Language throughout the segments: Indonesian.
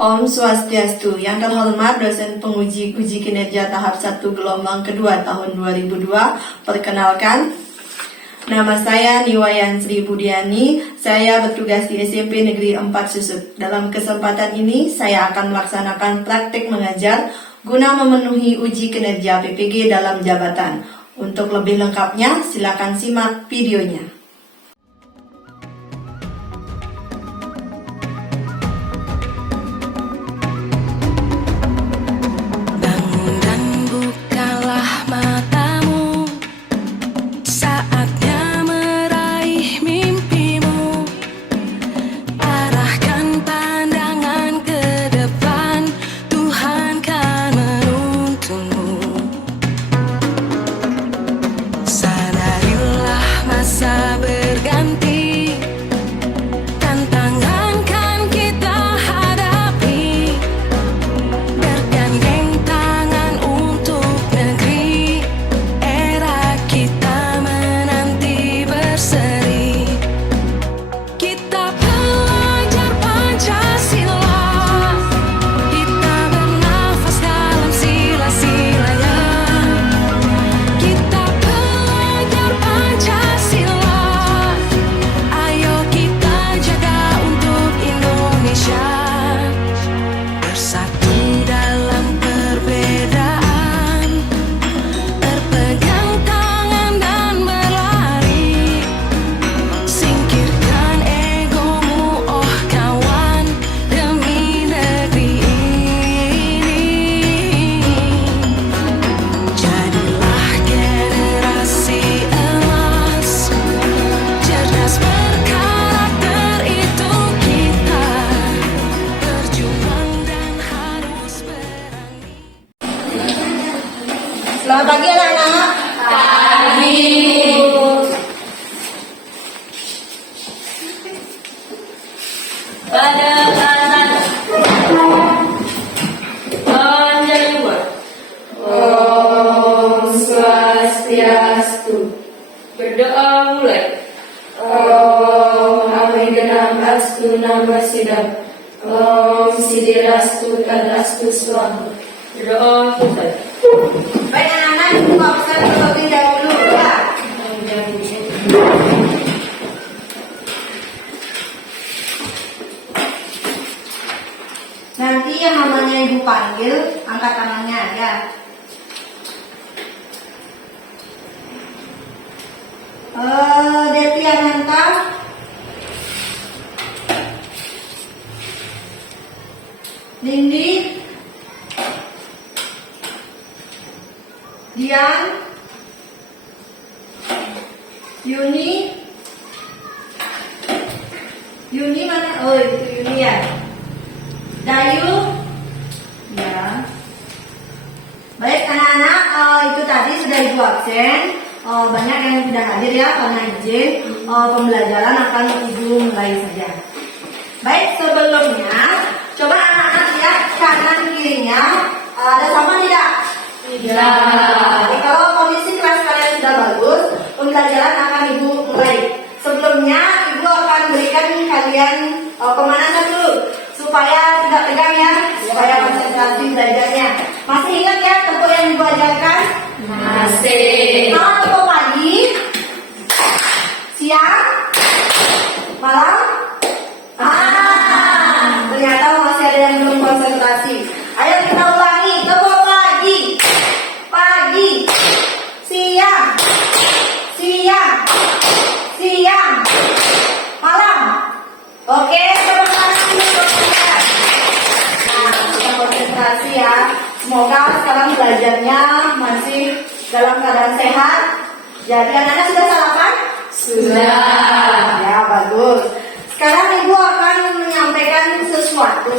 Om Swastiastu. Yang terhormat dosen penguji uji kinerja tahap 1 gelombang kedua tahun 2002. Perkenalkan, nama saya Niwayan Sri Budiani. Saya bertugas di SMP Negeri 4 Susut. Dalam kesempatan ini saya akan melaksanakan praktik mengajar guna memenuhi uji kinerja PPG dalam jabatan. Untuk lebih lengkapnya silakan simak videonya. Selamat pagi anak-anak. Pagi. Pada saat Panjaliwa. Om Swastiastu. Berdoa mulai. Om Amigenam Astu Nama Sidam. Om Sidirastu Kadastu Swaha. Berdoa mulai. Baik anak-anak, buka pesan terlebih dahulu ya. Nanti yang namanya ibu panggil, angkat tangannya ya. Devi Ananta, Nindi, Dian, Yuni mana? Oh itu Yuni ya. Dayu, ya. Baik anak-anak, itu tadi sudah ibu absen. Banyak yang sudah hadir ya karena izin. Pembelajaran akan ibu mulai saja. Baik, sebelumnya coba anak-anak lihat kanan kirinya ada sama tidak? Tidak. Jadi kalau kondisi kelas kalian sudah bagus, pembelajaran akan ibu mulai. Sebelumnya ibu akan berikan kalian pemanasan dulu supaya tidak tegang ya, supaya konsentrasi belajarnya. Masih ingat ya tempo yang ibu ajarkan? Masih. Kalau tempo pagi, siang, malam, ternyata masih ada yang belum konsentrasi. Ayo kita ulangi, tempo pagi, siang, malam. Oke, terima kasih. Nah, kita konsentrasi ya. Semoga sekarang belajarnya masih dalam keadaan sehat. Jadi anak-anak sudah sarapan? Sudah. Ya, bagus. Sekarang ibu akan menyampaikan sesuatu.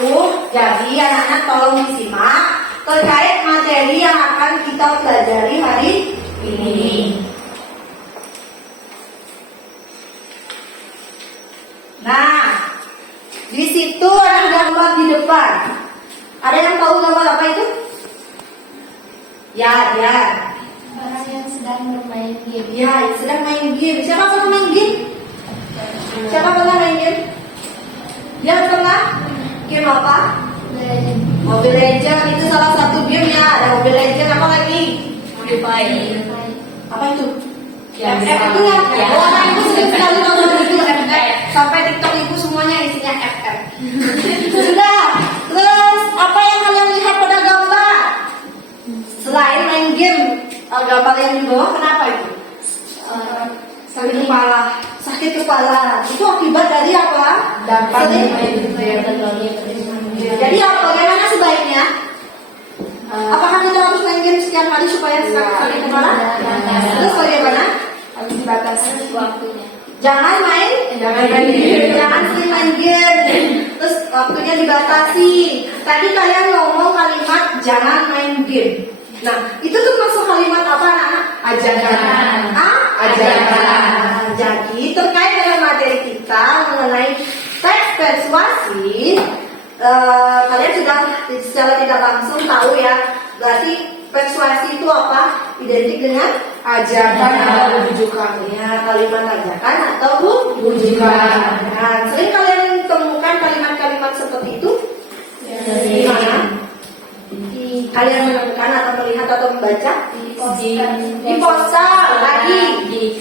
Jadi anak-anak tolong disimak terkait materi yang akan kita pelajari hari ini. Nah, di situ ada gambar di depan. Ada yang tahu gambar apa itu? Ya. Orang yang sedang bermain game. Ya, sedang main game. Siapa pernah main game? Siapa pernah main game? Ya pernah? Game apa? Mobile Legend itu salah satu game ya. Ada Mobile Legend, apa lagi? Free Fire. Apa itu? Ya, FF itu ya? ya. Oh, anak ibu sering sekali nonton itu FF. Sampai TikTok ibu semuanya isinya FF. Sudah. Terus apa yang kalian lihat pada gambar? Selain main game, gambar yang di bawah kenapa itu? Sakit kepala. Sakit kepala. Itu akibat dari apa? Sering. Jadi bagaimana sebaiknya? Apakah kita harus main game setiap hari supaya sakit kepala? Terus bagaimana? Harus dibatasi waktunya. Jangan main game. Jangan sering main game. Terus waktunya dibatasi. Tadi kalian ngomong kalimat jangan main game. Nah, itu tuh masuk kalimat apa anak-anak? Ajaran. Ajaran. Jadi terkait dengan materi kita mengenai teks persuasi, kalian sudah secara tidak langsung tahu ya. Berarti persuasi itu apa? Identik dengan Ajakan atau bujukan. ya, kalimat ajakan atau Bujukan. Nah, sering kalian temukan kalimat-kalimat seperti itu? Di mana? Kalian menemukan atau melihat atau membaca? Di poster lagi. Di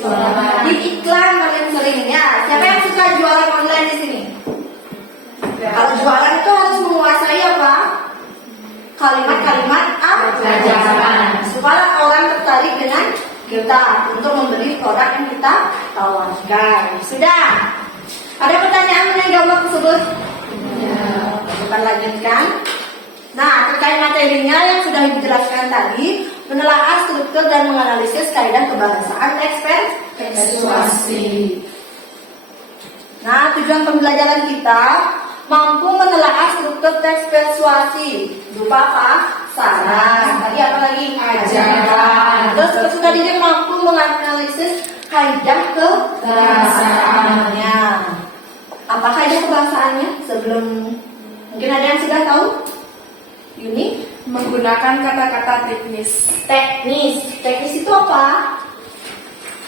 iklan kalian sering ya. Siapa yang suka jualan online di sini? Kalau jualan itu harus menguasai apa? Kalimat-kalimat ajaran supaya orang tertarik dengan kita untuk membeli produk yang kita tawarkan. Sudah? Ada pertanyaan mengenai gambar tersebut? Ya. Kita lanjutkan. Nah, terkait materinya yang sudah dijelaskan tadi, menelaah struktur dan menganalisis kaidah kebahasaan persuasi. Nah, tujuan pembelajaran kita mampu menelaah struktur teks persuasi berupa apa? Saran. Tadi apa lagi? Ajaran. Terus peserta didik mampu menganalisis kaidah kebahasaannya. Apa kaidah kebahasaannya? Sebelum mungkin ada yang sudah tahu? Yuni? Menggunakan kata-kata teknis. Teknis itu apa?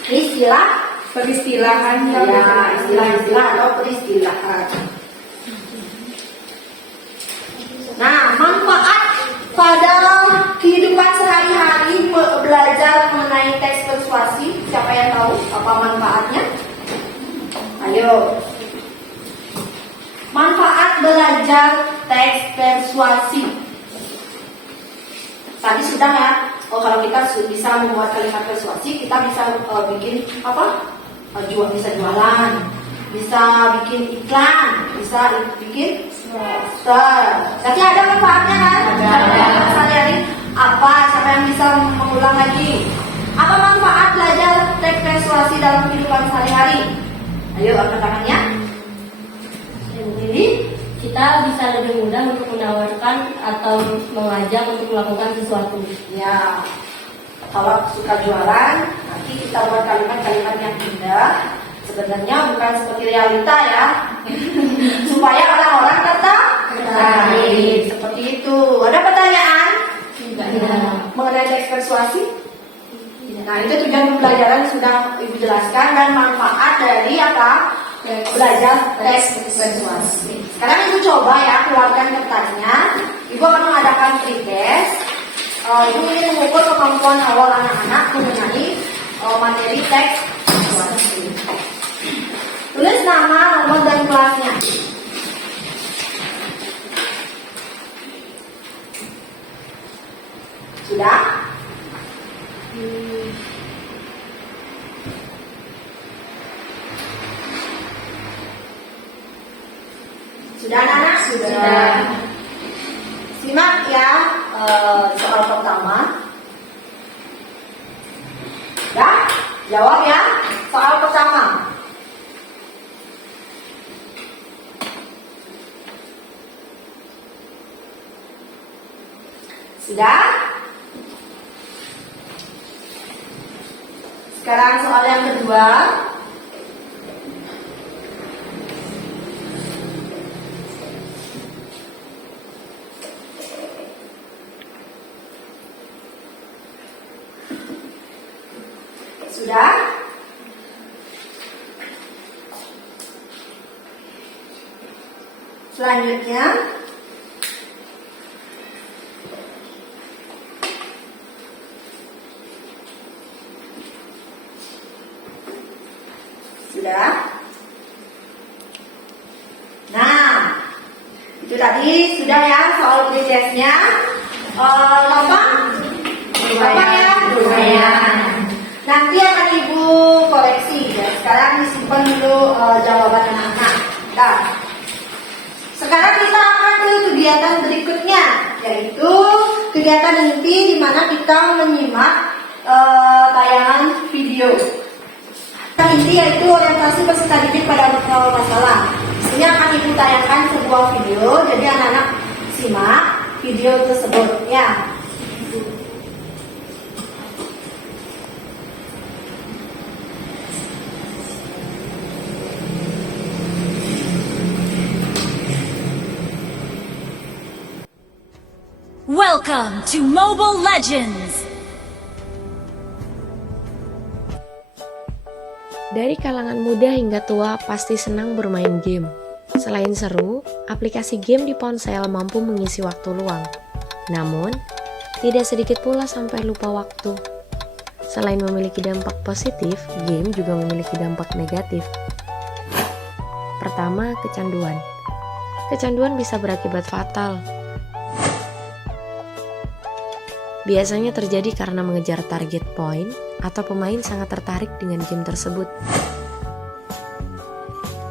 Istilah? Peristilahan. Ya, istilah-istilah atau peristilahan. Nah, manfaat pada kehidupan sehari-hari belajar mengenai teks persuasi. Siapa yang tahu apa manfaatnya? Ayo. Manfaat belajar teks persuasi. Tadi sudah ya. Oh, kalau kita bisa membuat kalimat persuasi, kita bisa bikin apa? Bisa jualan, bisa bikin iklan, bisa bikin poster. Jadi ada manfaatnya kan? Ada. Sehari-hari apa? Siapa yang bisa mengulang lagi? Apa manfaat belajar teks persuasi dalam kehidupan sehari-hari? Ayo angkat tangannya. Jadi Kita bisa lebih mudah untuk menawarkan atau mengajak untuk melakukan sesuatu. ya, kalau suka jualan, nanti kita buat kalimat-kalimat yang indah. Sebenarnya bukan seperti realita ya, supaya orang-orang tertarik. Seperti itu. Ada pertanyaan mengenai teks persuasi? Nah, itu tujuan pembelajaran sudah Ibu jelaskan dan manfaat dari apa? Belajar teks persuasi. Sekarang Ibu coba ya keluarkan kertasnya. Ibu akan mengadakan pretest. Ibu ingin mengukur kemampuan awal anak-anak mengenai materi teks persuasi. Tulis nama, nomor, dan kelasnya. Sudah? Sudah anak-anak? Sudah. Simak ya soal pertama. Sudah? Jawab ya soal pertama. Sudah? Sekarang soal yang kedua. Sudah? Selanjutnya Itu tadi sudah ya soal UTCS-nya. Gampang? Gampang ya? Lumayan. Nanti akan Ibu koreksi ya. Sekarang disimpan dulu jawaban anak-anak. Nah, sekarang kita akan ke kegiatan berikutnya, yaitu kegiatan inti di mana kita menyimak tayangan video. Kegiatan inti yaitu orientasi peserta didik pada masalah. Ini akan Ibu tayangkan sebuah video, jadi anak-anak simak video tersebut ya. Welcome to Mobile Legends! Dari kalangan muda hingga tua pasti senang bermain game. Selain seru, aplikasi game di ponsel mampu mengisi waktu luang. Namun, tidak sedikit pula sampai lupa waktu. Selain memiliki dampak positif, game juga memiliki dampak negatif. Pertama, kecanduan. Kecanduan bisa berakibat fatal. Biasanya terjadi karena mengejar target point atau pemain sangat tertarik dengan game tersebut.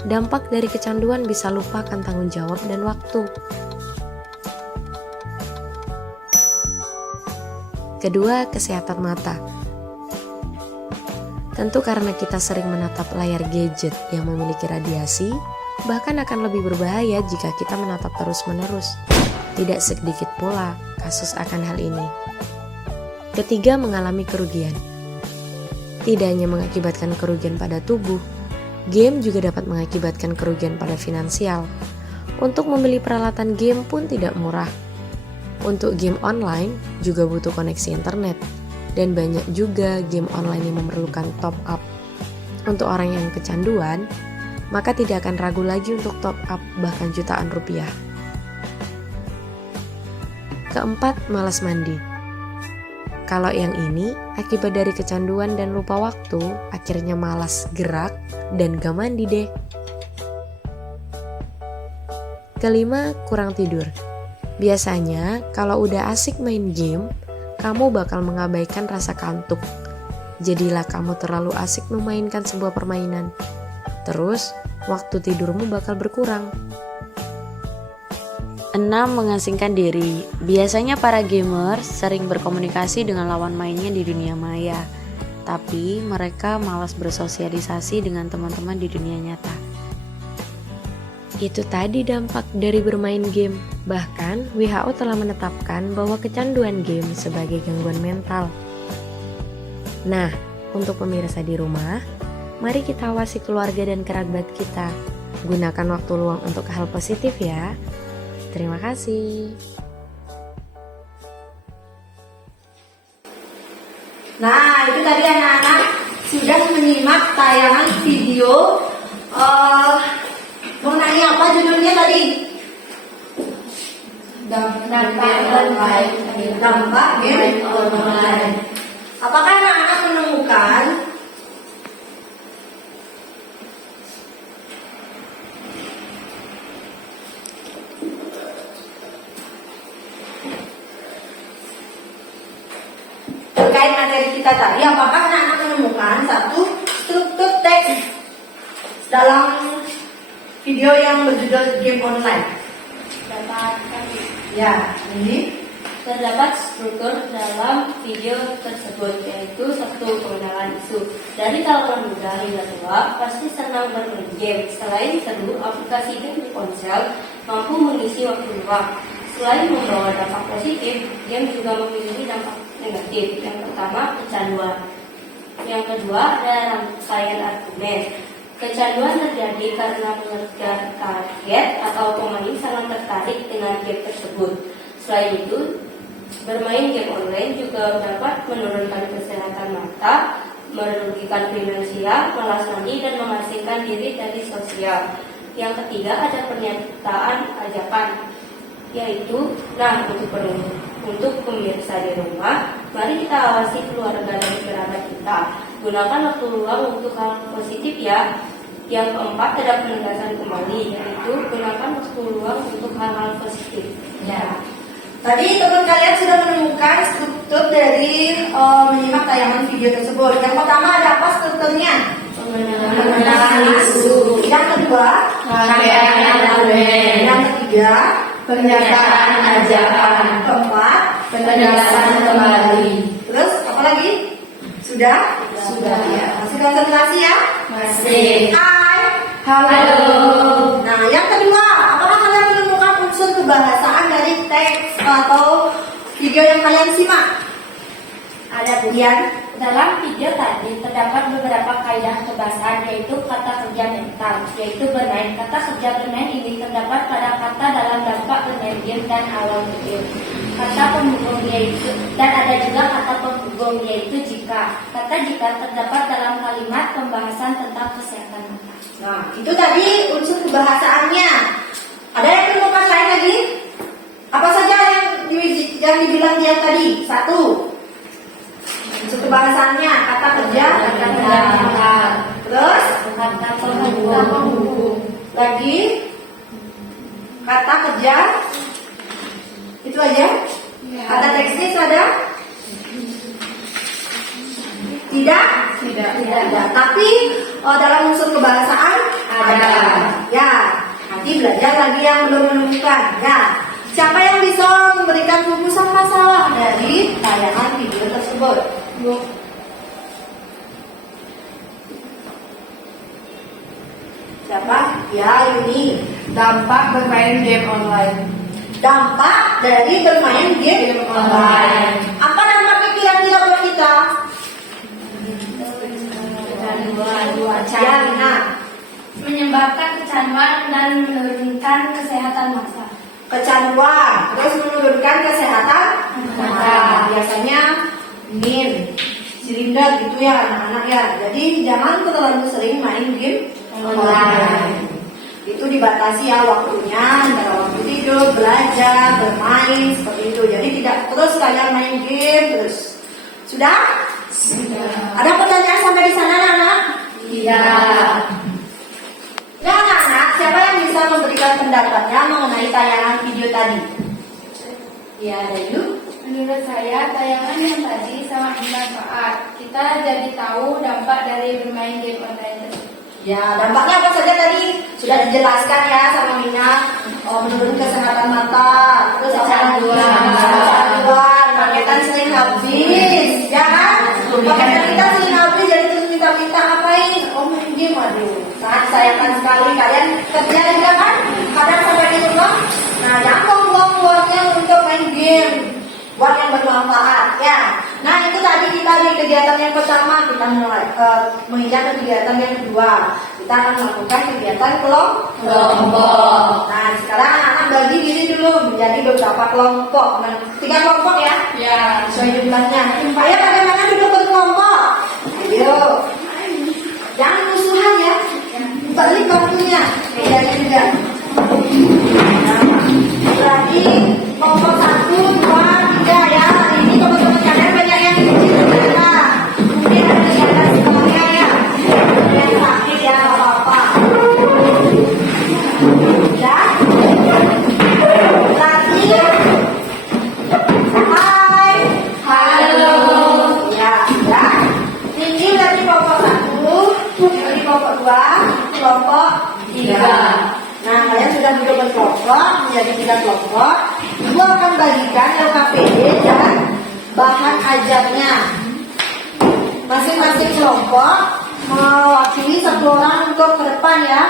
Dampak dari kecanduan bisa lupakan tanggung jawab dan waktu. Kedua, kesehatan mata. Tentu karena kita sering menatap layar gadget yang memiliki radiasi, bahkan akan lebih berbahaya jika kita menatap terus-menerus. Tidak sedikit pula kasus akan hal ini. Ketiga, mengalami kerugian. Tidak hanya mengakibatkan kerugian pada tubuh, game juga dapat mengakibatkan kerugian pada finansial. Untuk membeli peralatan game pun tidak murah. Untuk game online juga butuh koneksi internet, dan banyak juga game online yang memerlukan top up. Untuk orang yang kecanduan, maka tidak akan ragu lagi untuk top up bahkan jutaan rupiah. Keempat, malas mandi. Kalau yang ini, akibat dari kecanduan dan lupa waktu, akhirnya malas gerak dan gak mandi deh. Kelima, kurang tidur. Biasanya, kalau udah asik main game, kamu bakal mengabaikan rasa kantuk. Jadilah kamu terlalu asik memainkan sebuah permainan. Terus, waktu tidurmu bakal berkurang. 6. Mengasingkan diri. Biasanya para gamer sering berkomunikasi dengan lawan mainnya di dunia maya, tapi mereka malas bersosialisasi dengan teman-teman di dunia nyata. Itu tadi dampak dari bermain game. Bahkan, WHO telah menetapkan bahwa kecanduan game sebagai gangguan mental. Nah, untuk pemirsa di rumah, mari kita awasi keluarga dan kerabat kita. Gunakan waktu luang untuk hal positif ya. Terima kasih. Nah, itu tadi anak-anak sudah menyimak tayangan video. Mau nanya apa judulnya tadi? Dampak game online. Apakah anak-anak menemukan terkait materi kita tadi, apakah anak-anak menemukan satu struktur teks dalam video yang berjudul game online? Ya, ini Terdapat struktur dalam video tersebut, yaitu satu, pengenalan isu. Dari kalangan muda hingga tua pasti senang bermain game. Selain seru, aplikasi game di ponsel mampu mengisi waktu luang. Selain membawa dampak positif, game juga memiliki dampak negatif. Yang pertama, kecanduan. Yang kedua, ada rangkaian argumen. Kecanduan terjadi karena mengejar target atau pemain sangat tertarik dengan game tersebut. Selain itu, bermain game online juga dapat menurunkan kesehatan mata, merugikan finansial, malas mandi, dan mengasingkan diri dari sosial. Yang ketiga, ada pernyataan ajakan, yaitu, untuk pemirsa di rumah, mari kita awasi keluarga dan kerabat kita. Gunakan waktu luang untuk hal positif ya. Yang keempat ada penegasan kembali, yaitu gunakan waktu luang untuk hal-hal positif. Ya. Tadi teman kalian sudah menemukan struktur dari menyimak tayangan video tersebut. Yang pertama ada apa strukturnya? Pengenalan isu. Yang kedua, Rangkaian argumen. yang ketiga, Pernyataan ajakan. keempat, Penegasan kembali. terus apa lagi? Sudah? Sudah. Ya. Masih konsentrasi ya? Masih. Hai. Halo. Nah, yang kedua, apakah kalian menemukan unsur kebahasaan dari teks atau video yang kalian simak? Ada Kemudian, dalam video tadi terdapat beberapa kaidah kebahasaan, yaitu kata kerja mental, yaitu bermain. Kata kerja bermain ini terdapat pada kata dalam dampak bermain game dan awal game. Kata penghubung yaitu, dan ada juga kata penghubung yaitu jika. Kata jika terdapat dalam kalimat pembahasan tentang kesehatan mata. nah itu tadi unsur kebahasaannya. Ada yang menemukan lain lagi? Apa saja yang dibilang dia tadi? Satu, unsur kebahasaannya kata kerja, Kata kerja mental, terus kata penghubung, lagi kata kerja, itu aja. Kata teknis ada? Tidak? Tidak ada. Tapi dalam unsur kebahasaan ada. Ya, nanti belajar lagi yang belum menemukan. Ya, siapa yang bisa memberikan rumusan masalah dari tayangan video tersebut? Siapa? Ya, Yuni. Dampak bermain game online. Dampak dari bermain game online. Apa dampaknya kira-kira buat kita? Ya, Nina. menyebabkan kecanduan dan menurunkan kesehatan mata. Kecanduan, terus menurunkan kesehatan mata. Biasanya min, silinder gitu ya anak-anak ya. Jadi jangan terlalu sering main game online. Itu dibatasi ya waktunya, antara waktu tidur, belajar, bermain seperti itu. Jadi tidak terus kalian main game terus. Sudah? Ada pertanyaan sampai di sana, anak-anak? Tidak. Ya, anak-anak, siapa yang bisa memberikan pendapatnya mengenai tayangan video tadi? Ya, ada yuk. Menurut saya, tayangan yang tadi sangat bermanfaat. Kita jadi tahu dampak dari bermain game online tersebut. Ya, dampaknya apa saja tadi sudah dijelaskan ya sama Mina. Menurun kesehatan mata, terus kecanduan, paketan sering habis, ya kan? Paketan kita sering habis, jadi terus minta apain? Main game, aduh. Sangat sayangkan sekali kalian kerja juga kan? Kadang sampai di rumah. Nah, jangan buang-buangnya untuk main game. Buat yang bermanfaat ya. Nah, itu tadi kita di kegiatan yang pertama, kita mulai menginjak ke kegiatan yang kedua. Kita akan melakukan kegiatan kelompok. Nah, sekarang anak-anak bagi diri dulu menjadi beberapa kelompok. 3 kelompok ya? Ya, sesuai jumlahnya. Ayo bagaimana duduk berkelompok? Ayo. Jangan musuhan ya. Balik waktunya. Bedanya juga. Berarti kelompok 1, 2, 3 ya. Ini teman-teman kalian banyak yang kecil ternyata. Mungkin ada yang ada sekolahnya ya. Yang sakit ya, gak apa-apa. Ya. Berarti hai. Halo. Ya, ya. Ini berarti kelompok 1, ini kelompok 2, kelompok 3. Nah, kalian sudah duduk berkelompok, menjadi 3 kelompok. Ibu akan bagikan LKPD dan bahan ajarnya. Masing-masing kelompok mewakili 1 orang untuk ke depan ya.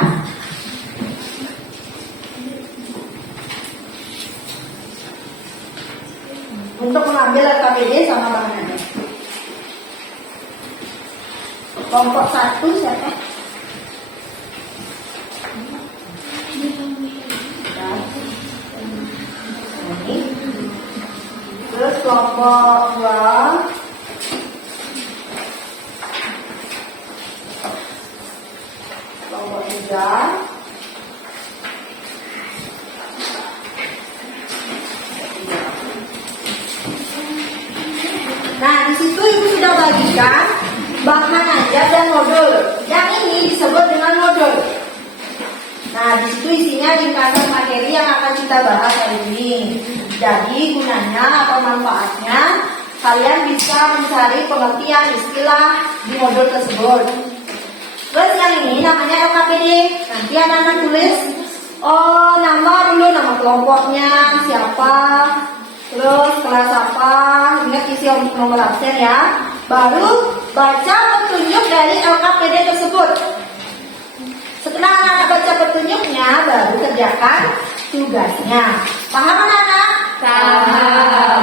Untuk mengambil LKPD sama bahan ajar. Kelompok 1 siapa? Terus kelompok 2 kelompok 3 Nah, di situ ibu sudah bagikan bahan ajar dan modul. Yang ini disebut dengan modul. struktur. Nah, di situ isinya ringkasan materi yang akan kita bahas hari ini. Jadi gunanya atau manfaatnya kalian bisa mencari pengertian istilah di modul tersebut. Terus yang ini namanya LKPD. Nanti anak-anak tulis nama dulu, nama kelompoknya siapa, terus kelas apa, ingat isi nomor absen ya. Baru baca petunjuk dari LKPD tersebut. Setelah anak-anak baca petunjuknya, baru kerjakan tugasnya. Paham anak-anak? Paham.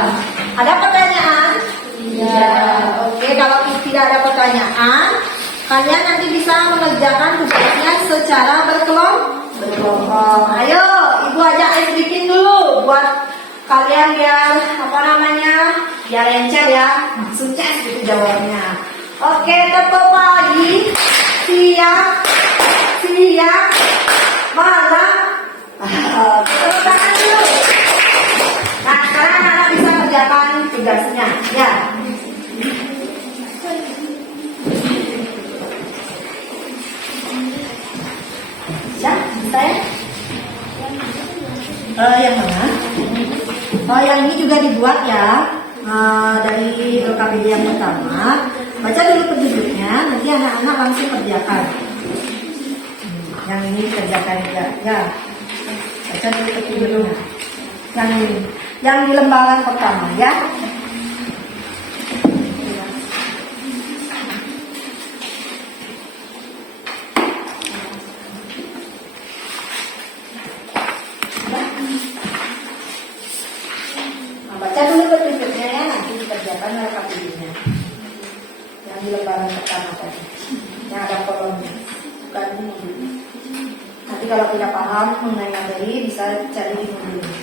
Ada pertanyaan? Tidak. Oke, kalau tidak ada pertanyaan, kalian nanti bisa mengerjakan tugasnya secara berkelompok. Ayo, ibu ajak bikin dulu buat kalian biar biar encer ya, sukses gitu jawabnya. Oke, tepuk pagi, siang, malam. Tepuk tangan dulu. Nah, sekarang anak-anak bisa kerjakan tugasnya, ya. Ya, bisa ya? Yang mana? Yang ini juga dibuat ya, dari LKPD yang pertama. Baca dulu petunjuknya, nanti anak-anak langsung kerjakan. Yang ini kerjakan juga, ya. Baca dulu petunjuknya. Yang ini, yang di lembaran pertama ya. Baca dulu petunjuknya ya, nanti dikerjakan LKPD-nya. Yang di lembaran pertama tadi, yang ada kolomnya, bukan di modulnya. Nanti kalau tidak paham mengenai materi bisa cari di modulnya.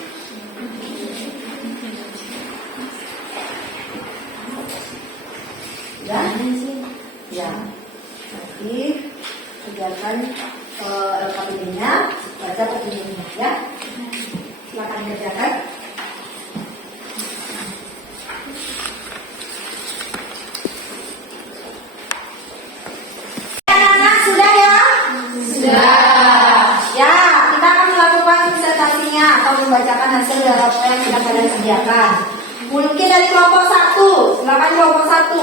Ya, ya. Nanti kerjakan LKPD-nya, baca petunjuknya ya. Silakan kerjakan. Membacakan hasil dari apa yang sudah kalian kerjakan. Mungkin dari kelompok 1, silakan kelompok 1.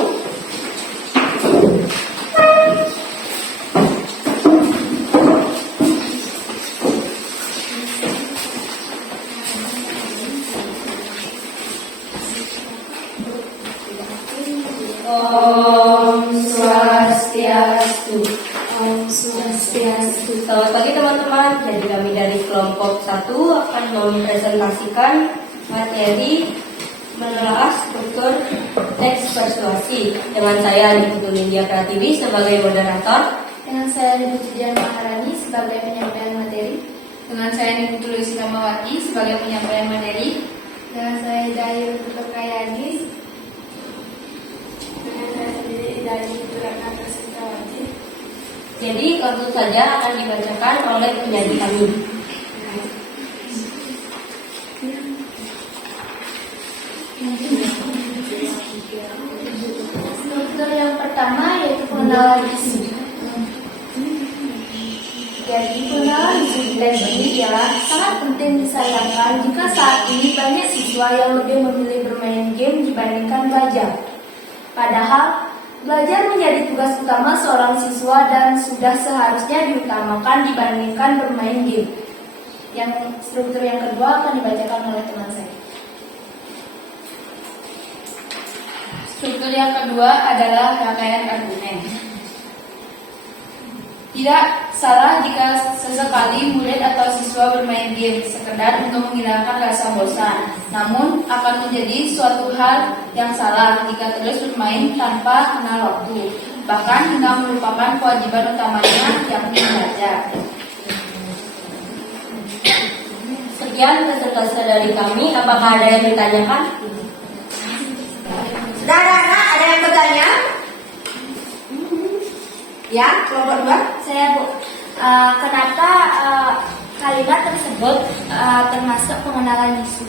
Om Swastiastu. Selamat pagi teman-teman. Jadi kami dari kelompok 1 akan mempresentasikan materi menelaah struktur teks persuasi dengan saya Niputu Nindya Pratiwi sebagai moderator, Dengan saya Niputu Dian Maharani sebagai penyampaian materi. Dengan saya Niputu Lucy Kamawati sebagai penyampaian materi. Dengan saya Dayu Kayani. Dengan saya sendiri Dayu Ratna Prasetawati. Jadi tentu saja akan dibacakan oleh penyanyi kami. Struktur yang pertama yaitu pengenalan isu. Jadi pengenalan isu dan ini ialah sangat penting disayangkan jika saat ini banyak siswa yang lebih memilih bermain game dibandingkan belajar. Padahal belajar menjadi tugas utama seorang siswa dan sudah seharusnya diutamakan dibandingkan bermain game. Yang struktur yang kedua akan dibacakan oleh teman saya. Struktur yang kedua adalah rangkaian argumen. Tidak salah jika sesekali murid atau siswa bermain game sekedar untuk menghilangkan rasa bosan. Namun akan menjadi suatu hal yang salah jika terus bermain tanpa kenal waktu, bahkan hingga melupakan kewajiban utamanya yakni belajar. Sekian presentasi dari kami. Apakah ada yang ditanyakan? Sudah ada yang bertanya? Ya, kelompok 2. Saya Bu, kenapa kalimat tersebut termasuk pengenalan isu?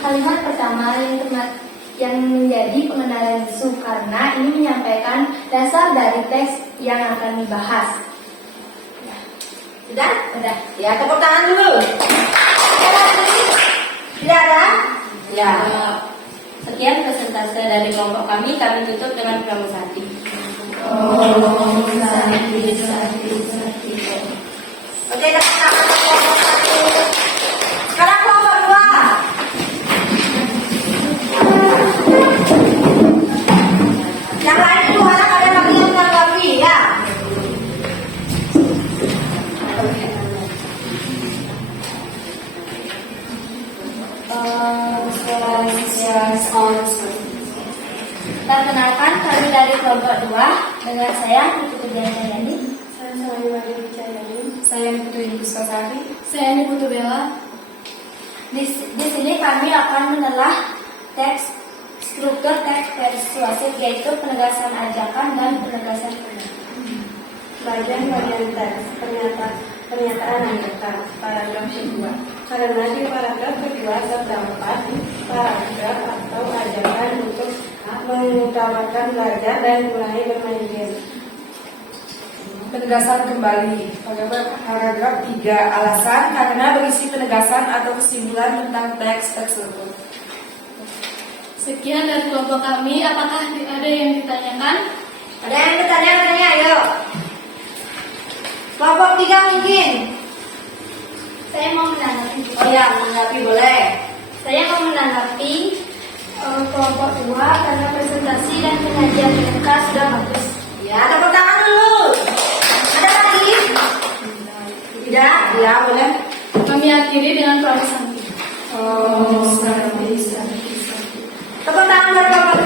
Kalimat pertama yang menjadi pengenalan isu karena ini menyampaikan dasar dari teks yang akan dibahas. Sudah? Udah. Ya, tepuk tangan dulu. Tidak ada? Ya, sekian presentase dari kelompok kami tutup dengan pramusati. Oke, tepuk tangan kelompok 1. Sekarang kelompok 2. Yang lain itu harap ada lagi yang menanggapi ya. Perkenalkan, kami dari kelompok 2 dengan saya Putu Jayani. Saya Putu Puskasari. Saya Putu Bella. Di sini kami akan menelah teks struktur teks persuasif, yaitu penegasan ajakan dan penegasan pernyataan. Bagian-bagian teks pernyataan ajakan paragraf kedua. Karena di paragraf kedua terdapat paragraf atau ajakan untuk mengutamakan belajar dan mengurangi bermain game. Penegasan kembali. Paragraf 3. Alasan karena berisi penegasan atau kesimpulan tentang teks tersebut. Sekian dari kelompok kami. Apakah ada yang ditanyakan? Ada yang bertanya-tanya, ayo. Kelompok 3 mungkin. Saya mau menanggapi. Oh ya, menanggapi boleh. Saya mau menanggapi kelompok 2 karena presentasi dan penyajian mereka sudah bagus. Ya, tepuk tangan dulu. Ada lagi? Tidak? Ya, boleh. Kami akhiri dengan pramusanti. Tepuk tangan dari kelompok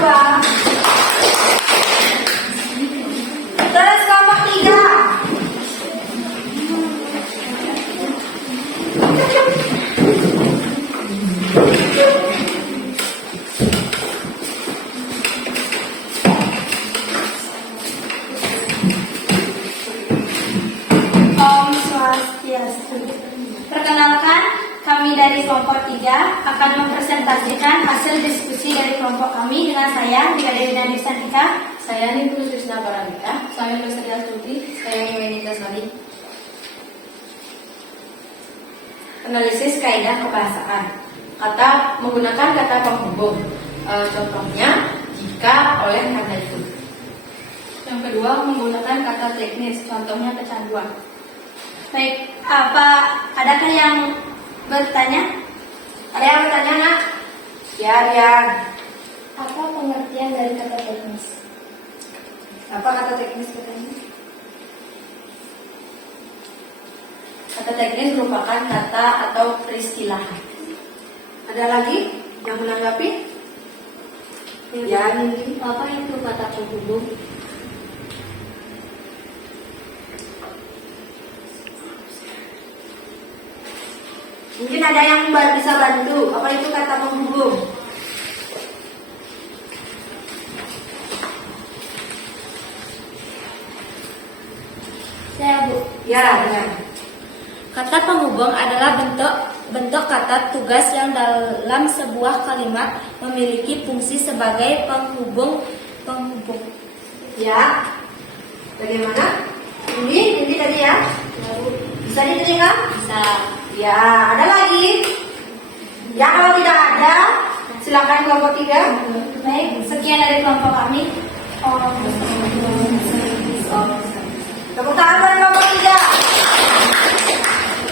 2. Terus kelompok 3. Om Swastiastu. Perkenalkan, kami dari kelompok 3 akan mempresentasikan hasil diskusi dari kelompok kami dengan saya, Brigadier Nadik Santika. Saya Nipul Krisna Paramita. Saya Lestari Astuti. Saya Yuenita Sari. Analisis kaidah kebahasaan. Menggunakan kata penghubung. Contohnya, jika, oleh, karena itu. Yang kedua, menggunakan kata teknis. Contohnya kecanduan. Baik, adakah yang bertanya? Ada yang bertanya, Nak? Ya, Rian. Apa pengertian dari kata teknis? Apa kata teknis katanya? Kata teknis merupakan kata atau peristilahan. Ada lagi yang menanggapi? Ya, Nindi. Apa itu kata penghubung? Mungkin ada yang bisa bantu. Apa itu kata penghubung? Saya Bu. Ya, ya. Kata penghubung adalah bentuk kata tugas yang dalam sebuah kalimat memiliki fungsi sebagai penghubung. Ya. Bagaimana? Ini tadi ya. Bisa diterima? Bisa. Ya, ada lagi? Ya, kalau tidak ada, silakan kelompok 3. Baik, sekian dari kelompok kami. Tepuk tangan dari kelompok 3.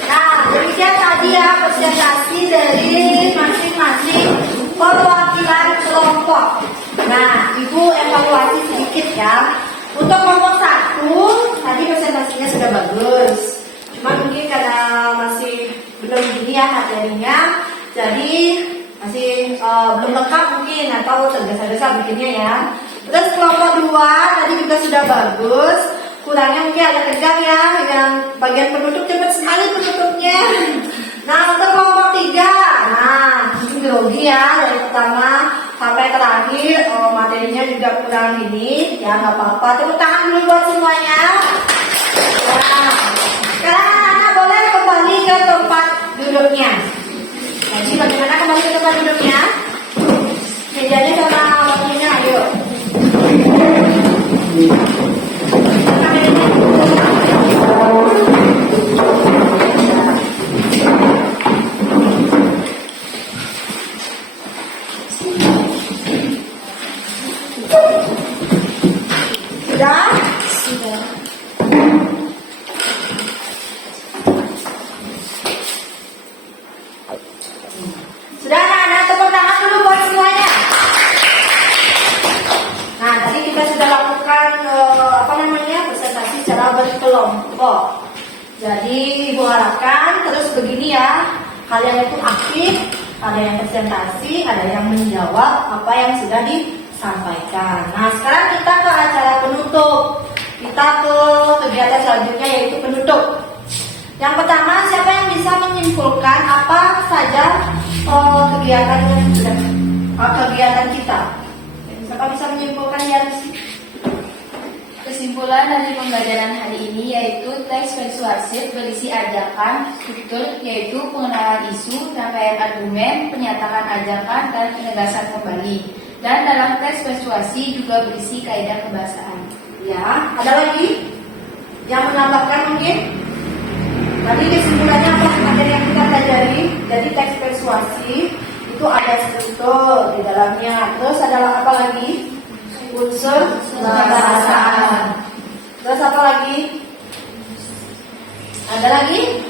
Nah, demikian tadi ya presentasi dari masing-masing perwakilan kelompok. Nah, Ibu evaluasi sedikit ya. Untuk kelompok 1, tadi presentasinya sudah bagus. Cuma mungkin karena masih belum gini ya materinya, jadi masih belum lengkap mungkin atau tergesa-gesa bikinnya ya. Terus kelompok 2 tadi juga sudah bagus. Kurangnya mungkin agak tegang ya, yang bagian penutup cepat sekali penutupnya. Nah, untuk kelompok 3, nah mungkin grogi ya dari pertama sampai terakhir, materinya juga kurang gini, ya nggak apa-apa. Tepuk tangan dulu buat semuanya. Nah, sekarang anak-anak boleh kembali ke tempat duduknya. Jadi bagaimana kembali ke tempat duduknya? Mejanya sama waktunya, ayo. Sudah? Sudah. Sudah anak-anak, tepuk tangan dulu buat semuanya. Nah, tadi kita sudah lakukan presentasi secara berkelompok. Jadi ibu harapkan terus begini ya, kalian itu aktif, ada yang presentasi, ada yang menjawab apa yang sudah disampaikan. Nah, sekarang kita ke acara penutup. Kita ke kegiatan selanjutnya yaitu penutup. Yang pertama, siapa yang bisa menyimpulkan apa saja kegiatan yang sudah kegiatan kita? Siapa bisa menyimpulkan ya? Kesimpulan dari pembelajaran hari ini yaitu teks persuasif berisi ajakan, struktur yaitu pengenalan isu, rangkaian argumen, penyatakan ajakan, dan penegasan kembali. Dan dalam teks persuasi juga berisi kaidah kebahasaan. Ya, ada lagi yang menambahkan mungkin? Tadi kesimpulannya apa materi yang kita pelajari? Jadi teks persuasi itu ada struktur di dalamnya. Terus ada apa lagi? Unsur kebahasaan. Terus apa lagi? Ada lagi?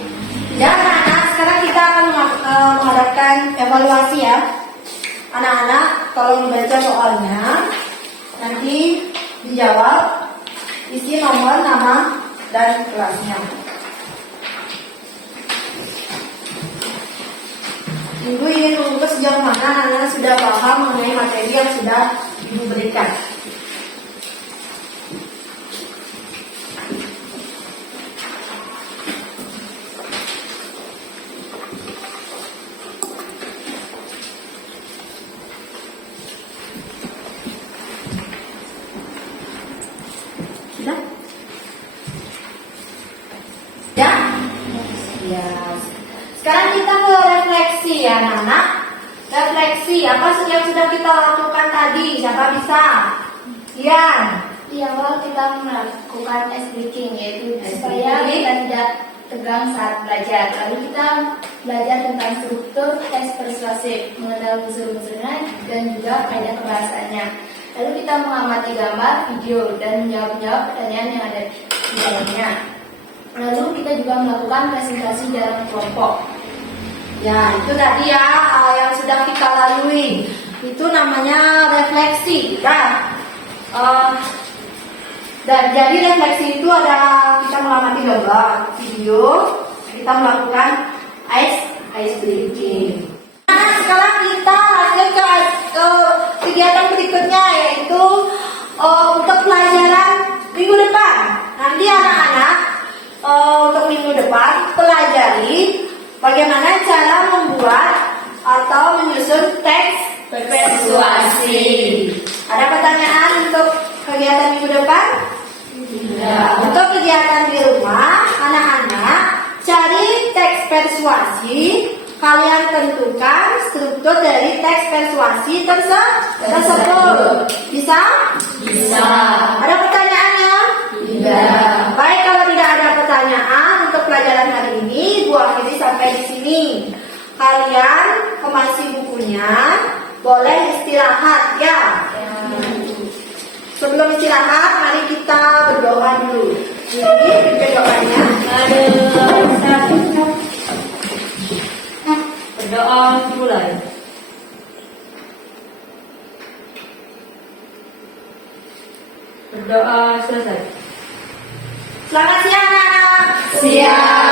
Ya, anak-anak, sekarang kita akan mengadakan evaluasi ya. Anak-anak, tolong baca soalnya. Nanti dijawab, isi nomor, nama, dan kelasnya. Ibu ingin mengukur sejauh mana anak-anak sudah paham mengenai materi yang sudah Ibu berikan. Sudah? Ya? Ya. Sekarang kita ke refleksi ya anak-anak. Refleksi, apa yang sudah kita lakukan tadi? Siapa bisa? Ian. Di awal kita melakukan ice breaking, yaitu Ice supaya breaking. kita tidak tegang saat belajar. Lalu kita belajar tentang struktur teks persuasif, mengenal unsur-unsurnya, dan juga kaidah kebahasaannya. Lalu kita mengamati gambar, video, dan menjawab pertanyaan yang ada di dalamnya. Lalu kita juga melakukan presentasi dalam kelompok. Ya, itu tadi ya yang sudah kita lalui. Itu namanya refleksi. Nah, dan jadi refleksi itu ada kita mengamati gambar, video, kita melakukan ice breaking. Nah, sekarang kita lanjut ke kegiatan berikutnya yaitu untuk pelajaran minggu depan. Nanti anak-anak untuk minggu depan pelajari bagaimana cara membuat atau menyusun teks persuasi. Ada pertanyaan untuk kegiatan minggu depan? Tidak. Untuk kegiatan di rumah, anak-anak cari teks persuasi. Kalian tentukan struktur dari teks persuasi tersebut. Bisa? Bisa. Ada pertanyaannya? Tidak. Baik, kalau tidak ada pertanyaan untuk pelajaran hari ini, Bu akhiri sampai di sini. Kalian kemasi bukunya, boleh istirahat ya. Sebelum istirahat, mari kita berdoa dulu. Ini doanya. Berdoa mulai. Berdoa selesai. Selamat siang, anak-anak. Siap.